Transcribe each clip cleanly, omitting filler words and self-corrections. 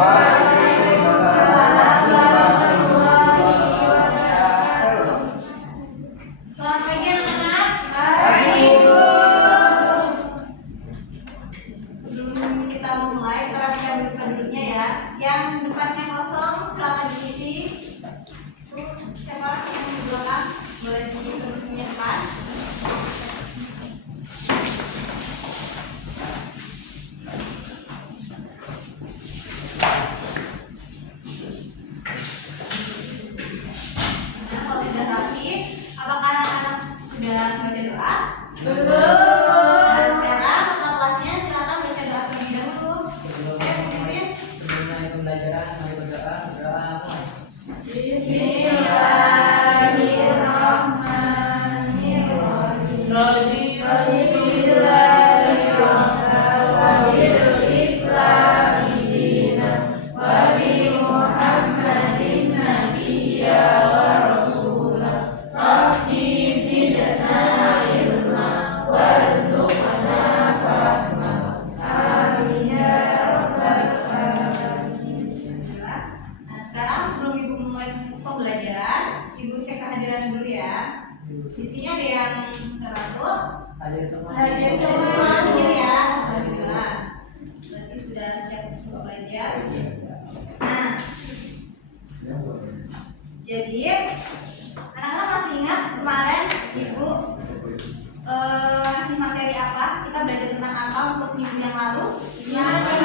Waalaikumsalam warahmatullahi wabarakatuh. Selamat pagi anak-anak. Pagi, Bu. Sebelum kita mulai, kita rapikan dulu penduduknya ya. Yang depannya kosong, silakan diisi. Tuh, siapa yang di belakang? Boleh duduknya depan. Nah, kalau sudah rapi, apakah anak-anak sudah baca doa? Nah, sekarang kakak kelasnya silakan baca doa terlebih dahulu. Sebelum mulai pembelajaran, mari berdoa. Berdoa mulai. Nah, sekarang sebelum ibu memulai pembelajaran, ibu cek kehadiran dulu ya. Di sini ada yang nggak masuk. Hadir semua. Hadir semua hadir ya. Alhamdulillah. Berarti sudah siap untuk belajar. Nah, jadi anak-anak masih ingat kemarin ibu ngasih materi apa? Kita belajar tentang apa untuk minggu yang lalu? Masih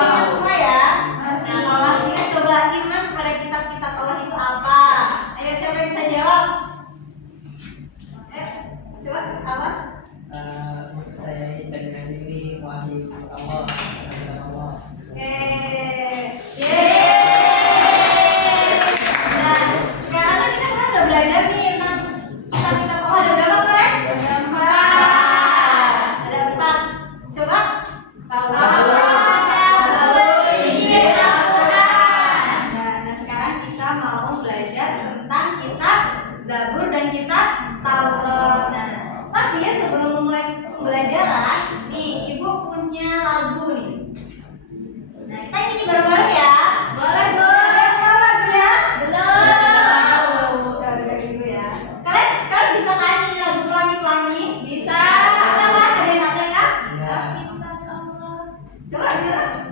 ingat semua ya? Nah, kalau masih ingat coba iman pada kitab-kitab Taurat itu apa? Ayo siapa yang bisa jawab? Coba apa? Saya dengan diri wahyu Allah. Allah. Nah, sekarang kan kita udah belajar nih tentang kitab Taurat. Ada berapa kemarin? Ada 4. Coba. Nah, sekarang kita mau belajar tentang kitab Zabur dan kitab Taurat. Nah, tapi ya sebelum memulai pembelajaran, nih ibu punya lagu nih. Nah, kita nyanyi bareng-bareng ya. Boleh, Bu. Ada yang tahu lagunya? Belum. Coba dengerin dulu ya. Kalian bisa kan nyanyi lagu pelangi-pelangi nih? Bisa. Apa? Ada yang ngerti kan? Ya. Coba bilang.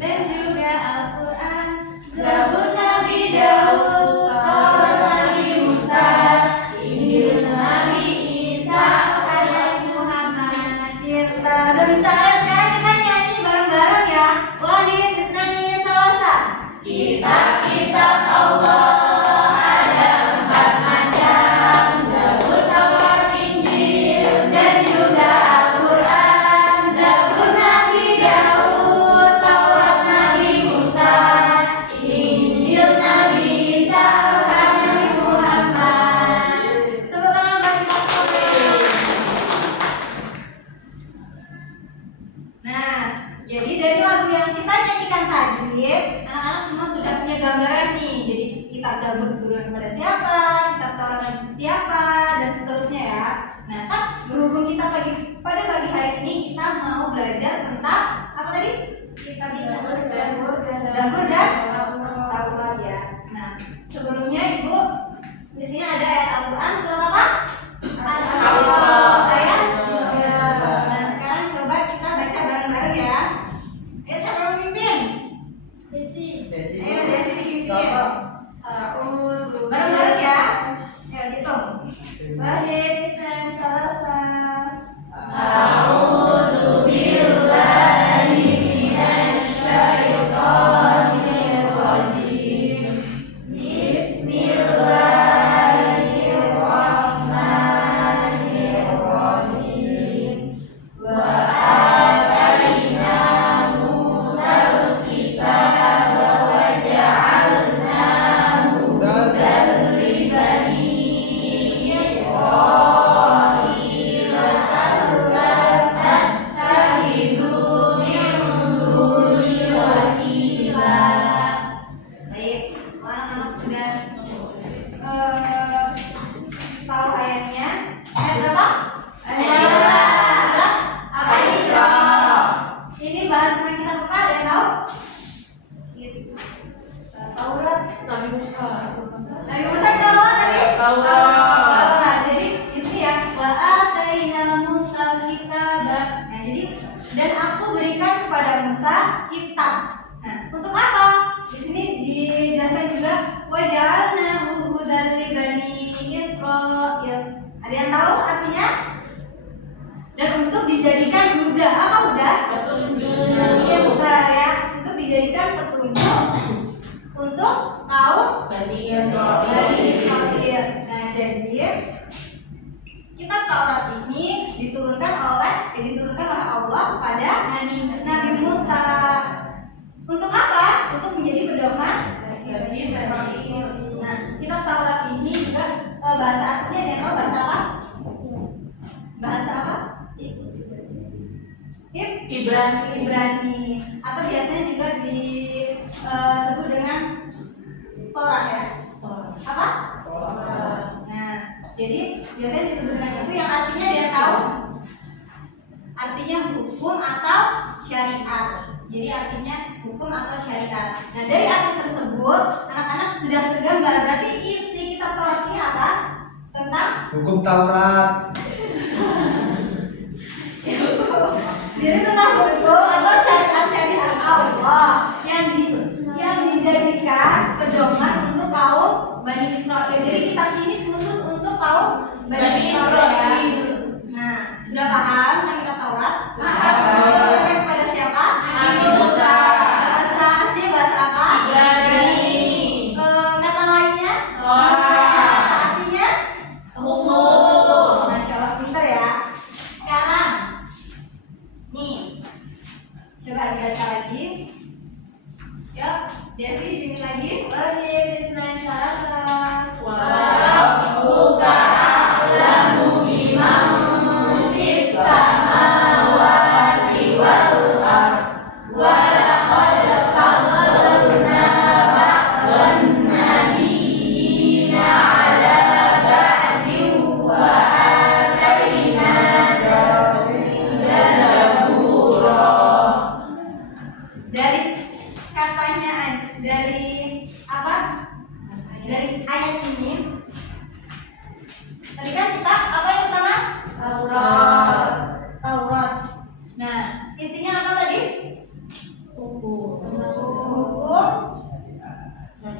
Dan juga Al-Quran, Zabur Nabi Daud, Taurat Nabi Musa, Injil Nabi Isa, Ayat Muhammad. Kita udah bisa kan? Sekarang kita nyanyi bareng-bareng ya. Wahid Isnani Salasa. Kitab-kitab Allah ada 4 macam, Zabur, Taurat, Injil, dan juga Al-Quran. Zabur Nabi Daud, Taurat Nabi Musa, Injil Nabi Isa, Ayat Nabi Muhammad. Tepuk tangan bagi Mas Kopi. Nah, jadi dari lagu yang kita nyanyikan tadi, anak-anak semua sudah punya gambaran nih. Jadi kitab Zabur turun kepada siapa, kitab Taurat kepada siapa, dan seterusnya ya. Nah, kan berhubung kita pada pagi hari ini kita mau belajar tentang apa tadi? Zabur dan Taurat ya. Nah, sebelumnya Ibu di sini ada ayat Al-Quran surat apa? Ayat. Nah, sekarang coba kita baca bareng-bareng ya. Ayo siapa yang memimpin? Desi. Ayo Desi dipimpin. Bapak. Bareng-bareng ya. Ayo dihitung. A'udzu billahi minasy syaithanir rajim. Bismillahirrahmanirrahim. Wa ataina bahas tentang kitab apa? Ada yang tahu? Taurat, Nabi Musa. Nabi Musa kita apa tadi? Taurat. Jadi di sini ya, wa ataina Musa kitaba. Nah, jadi dan aku berikan kepada Musa kitab. Nah, untuk apa? Di sini dijelaskan juga wa ja'alnahu hudan li bani Israil. Ada yang tahu artinya? Dan untuk dijadikan huda. Apa huda? Petunjuk. Iya bukan ya. Untuk dijadikan petunjuk untuk kaum Bani Israil. Nah, jadi kitab Taurat ini diturunkan oleh Allah kepada Nabi Musa. Untuk apa? Untuk menjadi pedoman. Nah, kitab Taurat ini juga bahasa aslinya ada yang tahu bahasa apa? Bahasa apa? Ibrani atau biasanya juga disebut dengan Torah ya. Apa? Nah, jadi biasanya disebut dengan itu yang artinya dia tahu. Artinya hukum atau syariat. Jadi artinya hukum atau syariat. Nah, dari arti tersebut anak-anak sudah tergambar. Berarti isi kitab Taurat ini apa? Tentang Hukum Taurat. jadi tentang hukum atau syariat Allah yang dijadikan pedoman untuk kaum Bani Israil. Jadi kitab ini khusus untuk kaum Bani Israil. Nah, sudah paham tentang kitab Taurat? Diturunkan kepada siapa? Nabi Musa. Bahasa aslinya bahasa apa? Ibrani. Kata lainnya? Torah. Artinya? Hukum. Masya Allah, pinter ya. Sekarang nih, coba dibaca lagi. Yuk, Desi bimbing lagi. Rabbuka a'lamu biman fis samawati wal ardh wa laqad faddalna ba'dhan nabiyyina 'ala ba'din wa ataina Dawuda zabura. Dari katanya, dari apa? Dari ayat ini. Tadi kan kita apa yang pertama? Taurat. Nah, isinya apa tadi? Hukum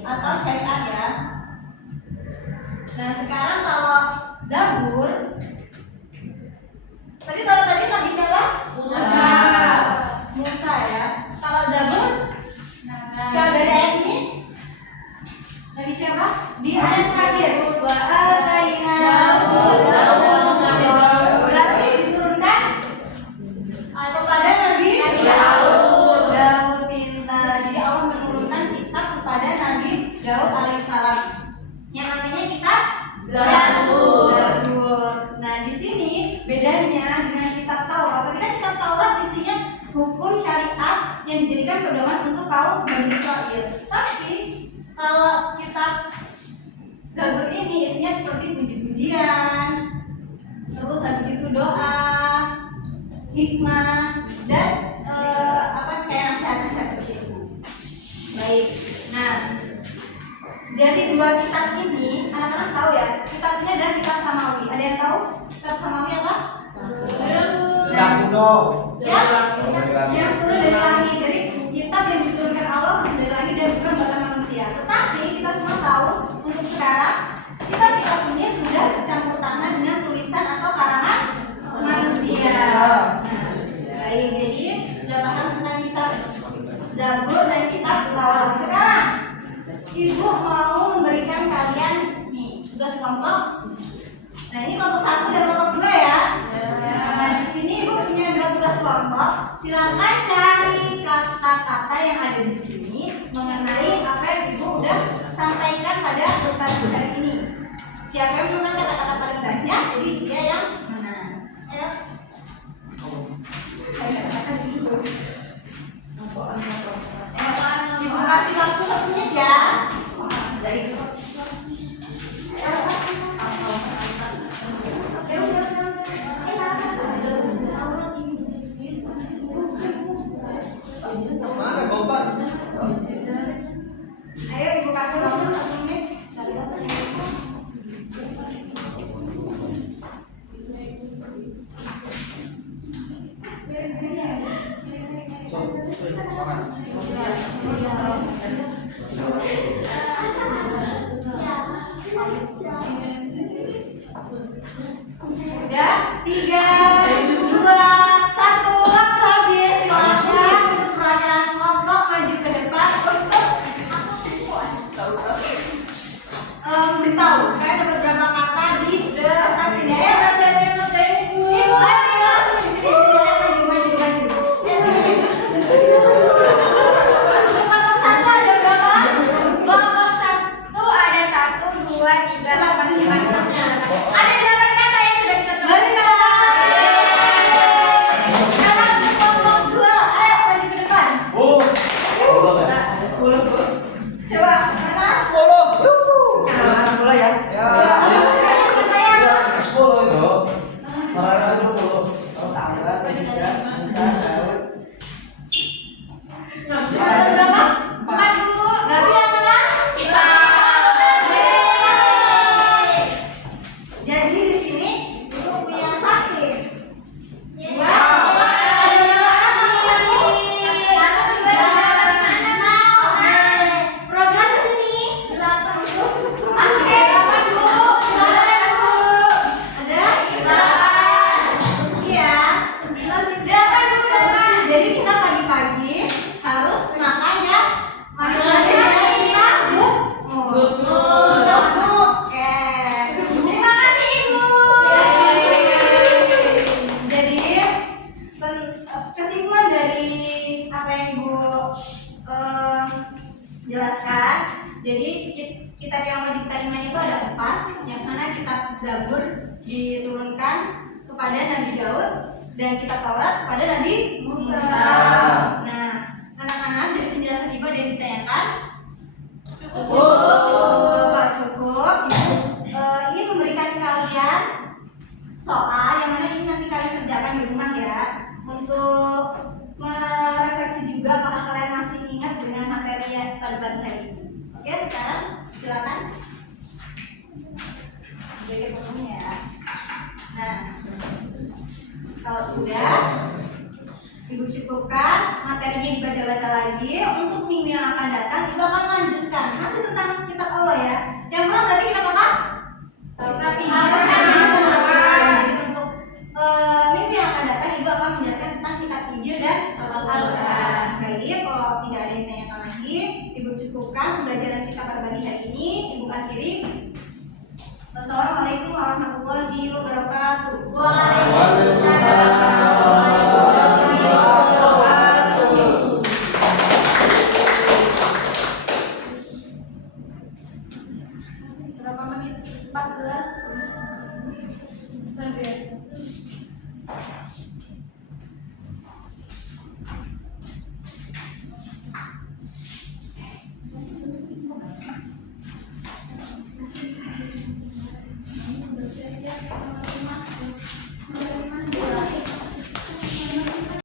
atau syariat ya. Nah, sekarang kalau Zabur, tadi Taurat tadi Nabi siapa? Musa ya. Kalau Zabur, kalau dari ayat ini Nabi siapa? Di ayat terakhir wa atainahu berarti diturunkan kepada Nabi Daud pintar. Jadi Allah menurunkan kitab kepada Nabi Daud alaihissalam yang namanya kitab Zabur. Nah, di sini bedanya dengan kitab Taurat. Tadi kan kitab Taurat isinya hukum syariat yang dijadikan pedoman untuk kaum Bani Israil. Tapi kalau kitab Zabur ini isinya seperti puji-pujian, terus habis itu doa, hikmah, dan kayak nasihat-nasihat seperti itu. Baik. Nah, dari dua kitab ini anak-anak tahu ya, kitab ini adalah kitab Samawi. Ada yang tahu kitab Samawi apa? Kitab kuno. Ya, yang turun dari langit. Jadi kitab yang diturunkan Allah dari langit dan bukan buatan manusia. Tetapi kita semua tahu untuk sekarang kitab-kitab ini sudah bercampur tangan dengan tulisan atau karangan manusia. Nah, baik, jadi sudah paham tentang kitab Zabur dan kitab Taurat. Sekarang ibu mau memberikan kalian nih tugas kelompok. Nah, ini kelompok 1 dan kelompok 2 ya. Nah, di sini ibu punya 2 tugas kelompok. Silakan cari kata-kata yang ada di sini mengenai apa yang ibu udah sampaikan pada pagi hari ini. Siapa yang menemukan kata-kata paling banyak, jadi dia yang menang. Ayo. Cari kata-kata di situ. Ibu kasih waktu 1 menit ya. Udah, 3, 2, 1, waktu habis. Silakan untuk perwakilan kelompok maju ke depan untuk memberitahu kalian dapat berapa kata di kertas ini. Ibu, ayo sini, maju. Sini. Untuk kelompok 1 ada berapa? Kelompok 1 ada 1, 2, 3, 4, 5, 6, 7. Ada 8 kata yang sudah kita Berikan. Sekarang untuk kelompok 2, ayo maju ke depan. Ada 10 Bu. Coba, mana? Semangat mulai ya. Saya 10 itu. Orang ada 20. Taurat, tidak, Musa, Daud. berapa? 4 dulu. Berarti yang mana? Kita. Jadi di sini ibu punya sakit. Dua. Ada berapa anak satu? Program di sini. Ada? Iya. Jadi kita pagi-pagi harus makan ya manis-manis dan kita good mood. Oke. Terima kasih Ibu. Jadi kesimpulan dari apa yang Ibu jelaskan. Jadi kitab yang wajib kita imani itu ada 4, yang mana kitab Zabur diturunkan kepada Nabi Daud dan kitab Taurat kepada Nabi Musa. Nah, anak-anak dari penjelasan Ibu ada yang ditanyakan? Cukup. Cukup. Ini memberikan kalian soal yang mana ini nanti kalian kerjakan di rumah ya, untuk merefleksi juga apakah kalian masih ingat dengan materi pada pagi hari ini. Oke, sekarang silakan bagi bukunya ya. Nah, kalau sudah Ibu cukupkan materinya, dibaca-baca lagi. Untuk minggu yang akan datang Ibu akan melanjutkan masih tentang kitab Allah ya. Yang pernah berarti kitab apa? Tapi Jadi untuk minggu yang akan datang Ibu akan menjelaskan tentang kitab Injil dan Al-Quran. Baik, kalau tidak ada yang ditanyakan lagi, Ibu cukupkan pembelajaran kita pada pagi hari ini. Ibu akhiri. Wassalamualaikum warahmatullahi wabarakatuh. Waalaikumsalam.